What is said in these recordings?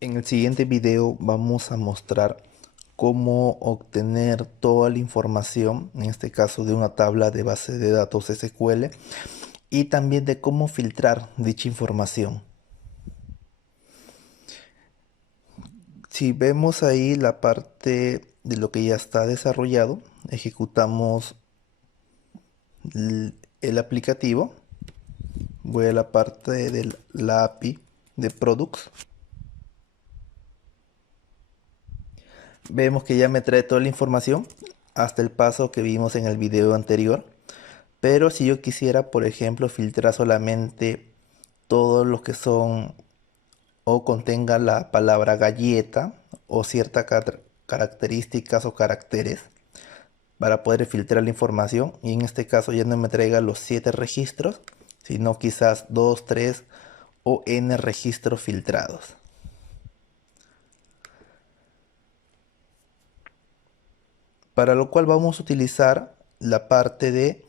En el siguiente video vamos a mostrar cómo obtener toda la información, en este caso de una tabla de base de datos SQL, y también de cómo filtrar dicha información. Si vemos ahí la parte de lo que ya está desarrollado, ejecutamos el aplicativo, voy a la parte de la API de Products. Vemos que ya me trae toda la información hasta el paso que vimos en el video anterior. Pero si yo quisiera, por ejemplo, filtrar solamente todos los que son o contenga la palabra galleta o ciertas características o caracteres para poder filtrar la información, y en este caso ya no me traiga los 7 registros, sino quizás 2, 3 o n registros filtrados. Para lo cual vamos a utilizar la parte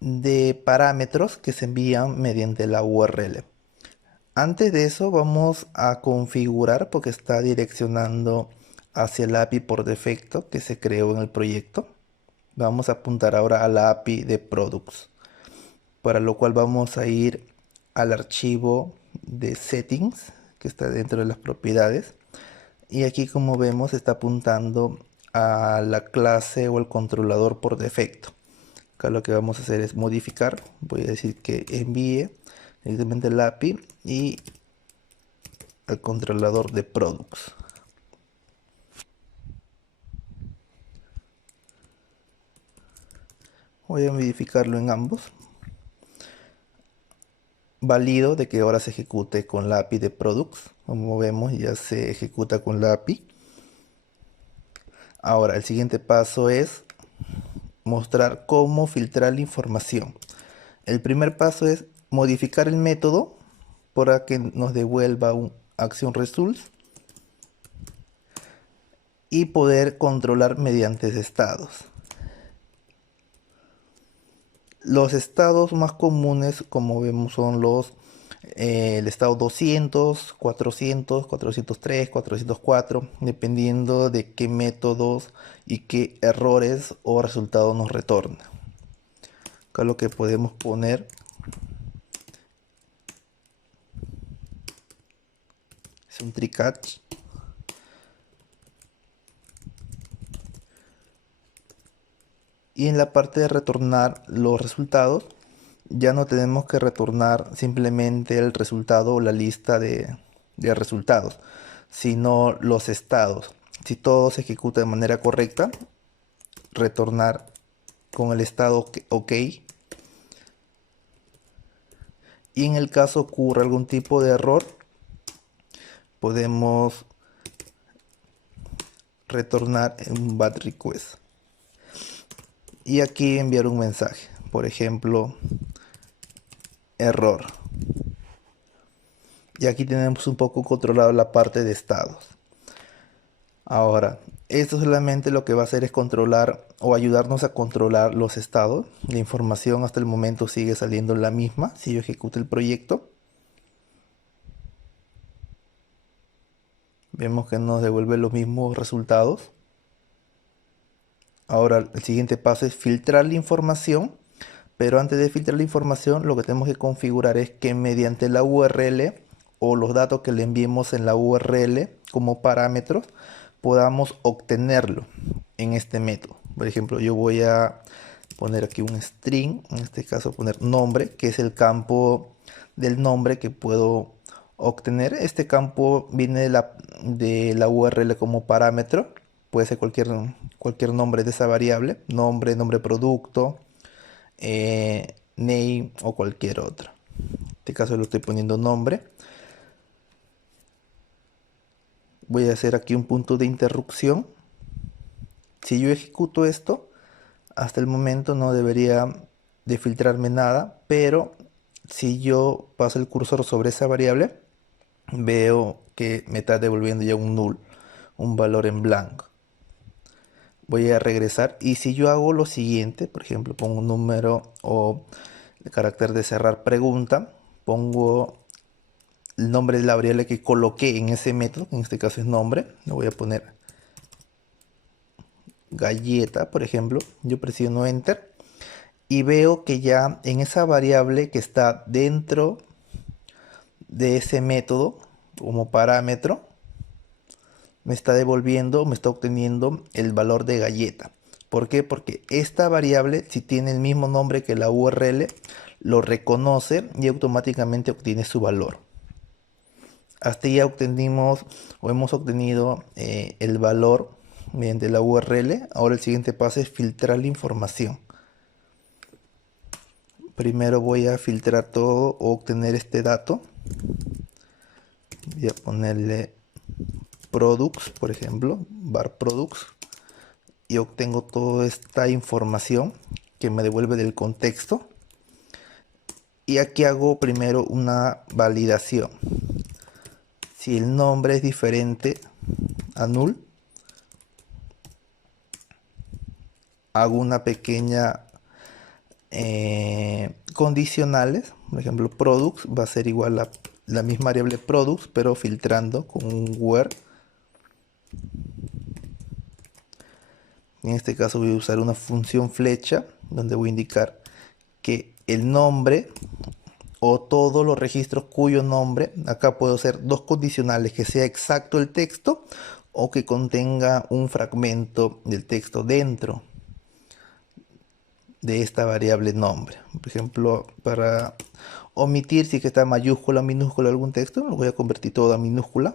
de parámetros que se envían mediante la URL. Antes de eso vamos a configurar, porque está direccionando hacia el API por defecto que se creó en el proyecto. Vamos a apuntar ahora a la API de Products, para lo cual vamos a ir al archivo de Settings que está dentro de las propiedades, y aquí, como vemos, está apuntando a la clase o el controlador por defecto. Acá lo que vamos a hacer es modificar. Voy a decir que envíe directamente el API y el controlador de products. Voy a modificarlo en ambos. Valido de que ahora se ejecute con la API de products. Como vemos, ya se ejecuta con la API. Ahora el siguiente paso es mostrar cómo filtrar la información. El primer paso es modificar el método para que nos devuelva un action results y poder controlar mediante estados. Los estados más comunes, como vemos, son el estado 200, 400, 403, 404, dependiendo de qué métodos y qué errores o resultados nos retorna. Acá lo que podemos poner es un try catch. Y en la parte de retornar los resultados, ya no tenemos que retornar simplemente el resultado o la lista de resultados, sino los estados. Si todo se ejecuta de manera correcta, retornar con el estado OK. Y en el caso ocurra algún tipo de error, podemos retornar un bad request. Y aquí enviar un mensaje, por ejemplo, error. Y aquí tenemos un poco controlado la parte de estados. Ahora, esto solamente lo que va a hacer es controlar o ayudarnos a controlar los estados. La información hasta el momento sigue saliendo la misma si yo ejecuto el proyecto. Vemos que nos devuelve los mismos resultados. Ahora el siguiente paso es filtrar la información. Pero antes de filtrar la información, lo que tenemos que configurar es que mediante la URL o los datos que le enviemos en la URL como parámetros, podamos obtenerlo en este método. Por ejemplo, yo voy a poner aquí un string, en este caso poner nombre, que es el campo del nombre que puedo obtener. Este campo viene de la URL como parámetro, puede ser cualquier nombre de esa variable, nombre producto, name o cualquier otro. En este caso lo estoy poniendo nombre. Voy a hacer aquí un punto de interrupción. Si yo ejecuto esto, hasta el momento no debería de filtrarme nada, pero si yo paso el cursor sobre esa variable, veo que me está devolviendo ya un null, un valor en blanco. Voy a regresar, y si yo hago lo siguiente, por ejemplo, pongo un número o el carácter de cerrar pregunta, pongo el nombre de la variable que coloqué en ese método, que en este caso es nombre. Le voy a poner galleta, por ejemplo. Yo presiono Enter y veo que ya en esa variable que está dentro de ese método como parámetro, me está devolviendo, me está obteniendo el valor de galleta. ¿Por qué? Porque esta variable, si tiene el mismo nombre que la URL, lo reconoce y automáticamente obtiene su valor. Hasta ya obtenimos o hemos obtenido el valor mediante la URL. Ahora el siguiente paso es filtrar la información. Primero voy a filtrar todo o obtener este dato. Voy a ponerle products, por ejemplo, var products, y obtengo toda esta información que me devuelve del contexto. Y aquí hago primero una validación. Si el nombre es diferente a null, hago una pequeña condicionales. Por ejemplo, products va a ser igual a la misma variable products, pero filtrando con un where. En este caso voy a usar una función flecha donde voy a indicar que el nombre o todos los registros cuyo nombre, acá puedo hacer dos condicionales, que sea exacto el texto o que contenga un fragmento del texto dentro de esta variable nombre. Por ejemplo, para omitir si que está mayúscula o minúscula algún texto, lo voy a convertir todo a minúscula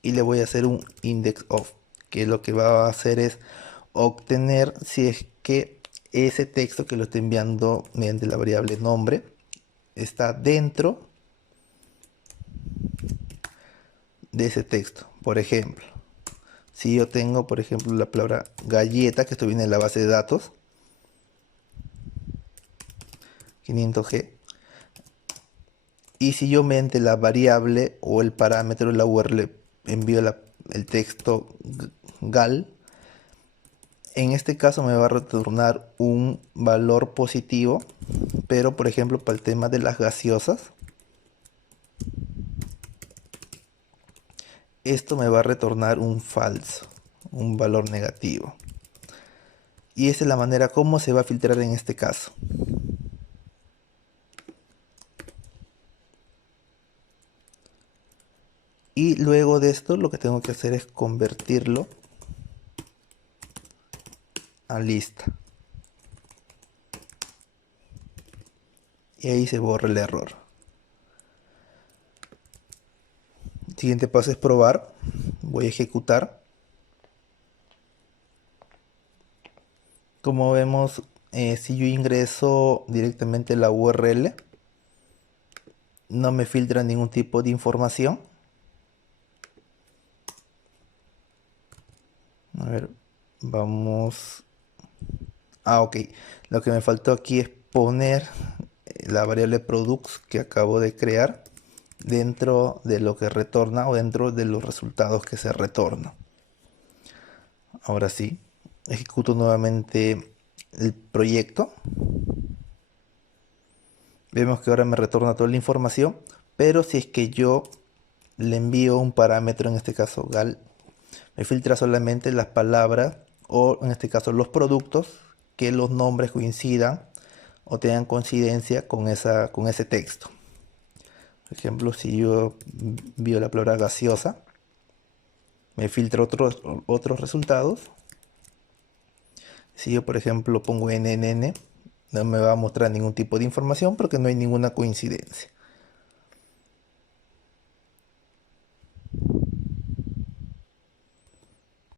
y le voy a hacer un index of, que lo que va a hacer es obtener si es que ese texto que lo estoy enviando mediante la variable nombre está dentro de ese texto. Por ejemplo, si yo tengo, por ejemplo, la palabra galleta, que esto viene de la base de datos 500G, y si yo mediante la variable o el parámetro, la URL, envío el texto gal, en este caso me va a retornar un valor positivo, pero por ejemplo para el tema de las gaseosas, esto me va a retornar un falso, un valor negativo. Y esa es la manera como se va a filtrar en este caso. Y luego de esto lo que tengo que hacer es convertirlo a lista. Y ahí se borra el error. El siguiente paso es probar. Voy a ejecutar. Como vemos, si yo ingreso directamente la URL, no me filtra ningún tipo de información. A ver, vamos. Ok. Lo que me faltó aquí es poner la variable products que acabo de crear dentro de lo que retorna o dentro de los resultados que se retornan. Ahora sí, ejecuto nuevamente el proyecto. Vemos que ahora me retorna toda la información, pero si es que yo le envío un parámetro, en este caso gal, me filtra solamente las palabras o en este caso los productos que los nombres coincidan o tengan coincidencia con ese texto. Por ejemplo, si yo envío la palabra gaseosa, me filtra otros resultados. Si yo, por ejemplo, pongo NNN, no me va a mostrar ningún tipo de información porque no hay ninguna coincidencia.